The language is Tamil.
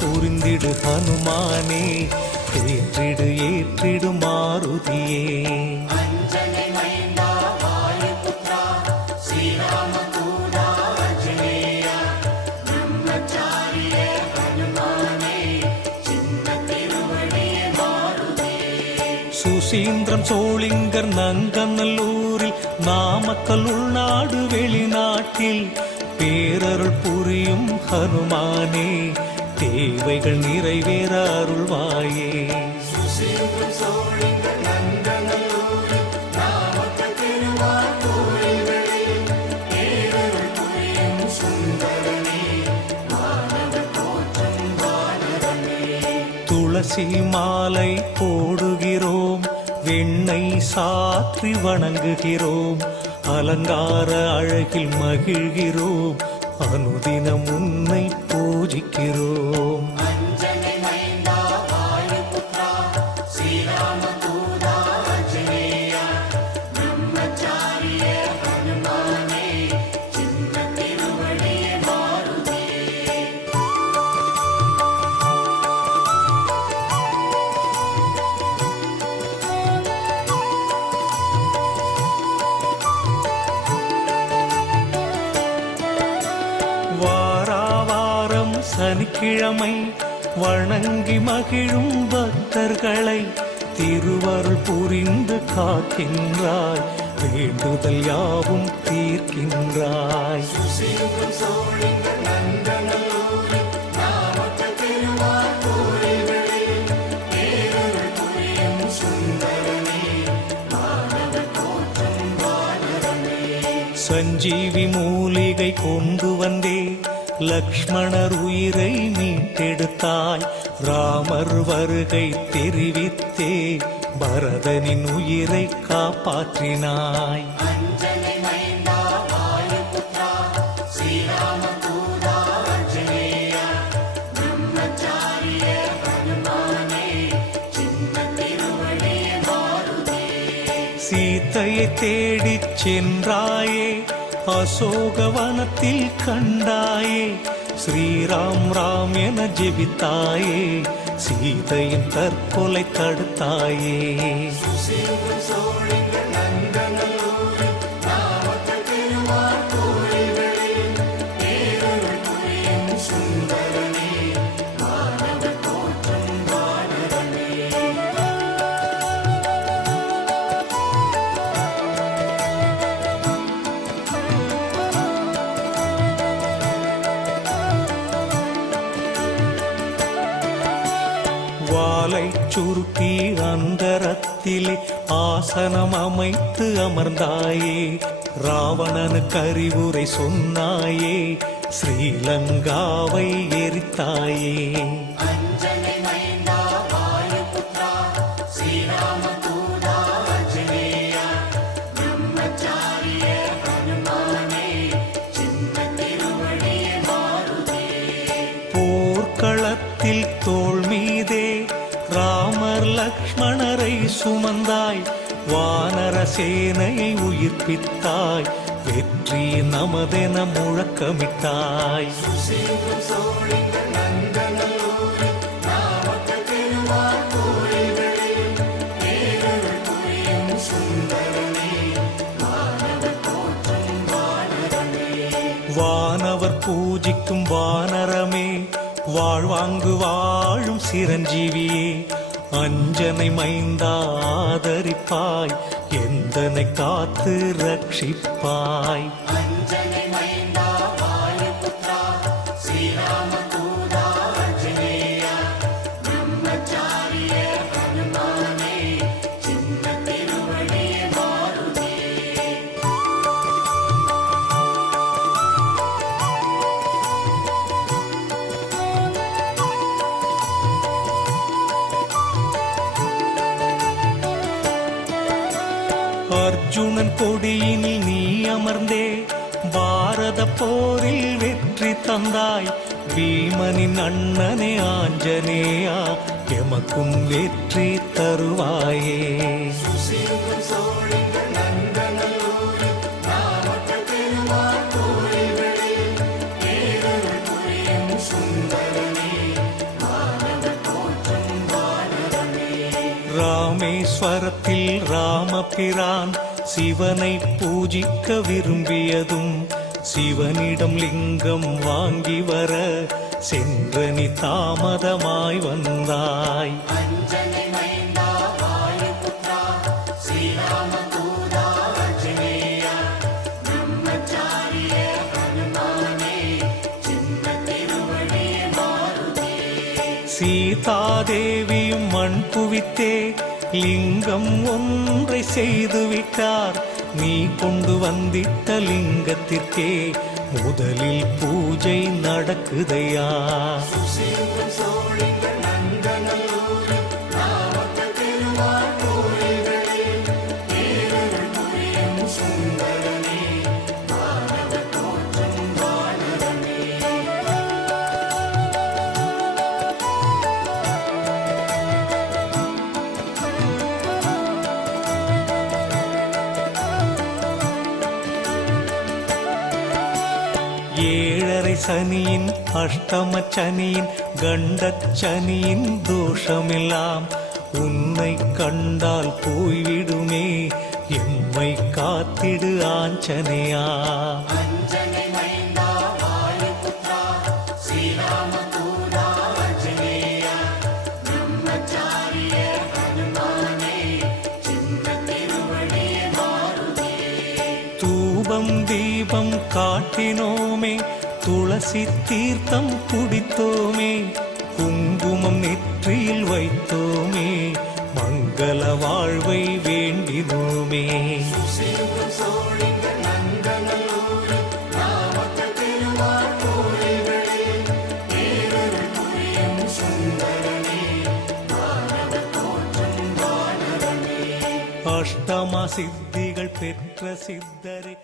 புரிந்திடு ஹனுமானே ஏற்றிடு ஏற்றிடு மாருதியே. சுசீந்திரம் சோளிங்கர் நங்கநல்லூரில் நாமக்கல் உள்நாடு வெளிநாட்டில் பேரருள் புரியும் ஹனுமானே தேவைகள் நிறைவேற அருள்வாயே. துளசி மாலை போடுகிறோம் வெண்ணை சாற்றி வணங்குகிறோம் அலங்கார அழகில் மகிழ்கிறோம் அனுதினம் உன்னை பூஜிக்கிறோம். சனிக்கிழமை வணங்கி மகிழும் பக்தர்களை திருவருள் புரிந்து காக்கின்றாய். வேண்டுதல் யாவும் தீர்க்கின்றாய். சஞ்சீவி மூலிகை கொண்டு வந்தே லக்ஷ்மணர் உயிரை மீட்டெடுத்தாய். ராமர் வருகை தெரிவித்தே பரதனின் உயிரை காப்பாற்றினாய். சீத்தையை தேடிச் சென்றாயே அசோகவனத்தில் கண்டாயே ஸ்ரீராம் ராம் என ஜெபித்தாயே சீதையின் தற்கொலை தடுத்தாயே. வாலை சுருட்டி அந்தரத்திலே ஆசனம் அமைத்து அமர்ந்தாயே. ராவணனுக்கு அறிவுரை சொன்னாயே. ஸ்ரீலங்காவை எரித்தாயே. சுமந்தாய். வானர சேனையை உயிர்ப்பித்தாய். வெற்றி நமதென முழக்கமிட்டாய். வானவர் பூஜிக்கும் வானரமே. வாழ்வாங்கு வாழும் சிரஞ்சீவியே. அஞ்சனை மைந்தா ஆதரிப்பாய் எந்தனை காத்து ரட்சிப்பாய். அர்ஜுனன் கொடியினில் நீ அமர்ந்தே. பாரத போரில் வெற்றி தந்தாய். பீமனின் அண்ணனே ஆஞ்சனேயா எமக்கும் வெற்றி தருவாயே. ராமேஸ்வரத்தில் ராமபிரான் சிவனை பூஜிக்க விரும்பியதும் சிவனிடம் லிங்கம் வாங்கி வர சென்றனி தாமதமாய் வந்தாய். அஞ்சனை மைந்தா சீதாதேவியும் மண் குவித்தே லிங்கம் ஒன்றை செய்துவிட்டார். நீ கொண்டு வந்திட்ட லிங்கத்திற்கே முதலில் பூஜை நடக்குதையா? சுசீந்திரம் சோழிங்கள் சனியின் அஷ்டம சனியின் கண்டச் சனியின் தோஷமெல்லாம் உன்னை கண்டால் போய்விடுமே எம்மை காத்திடு ஆஞ்சனையா தூபம் தீபம் காட்டினோமே துளசி தீர்த்தம் குடித்தோமே குங்குமம் நெற்றியில் வைத்தோமே மங்கள வாழ்வை வேண்டினோமே. அஷ்டமா சித்திகள் பெற்ற சித்தரே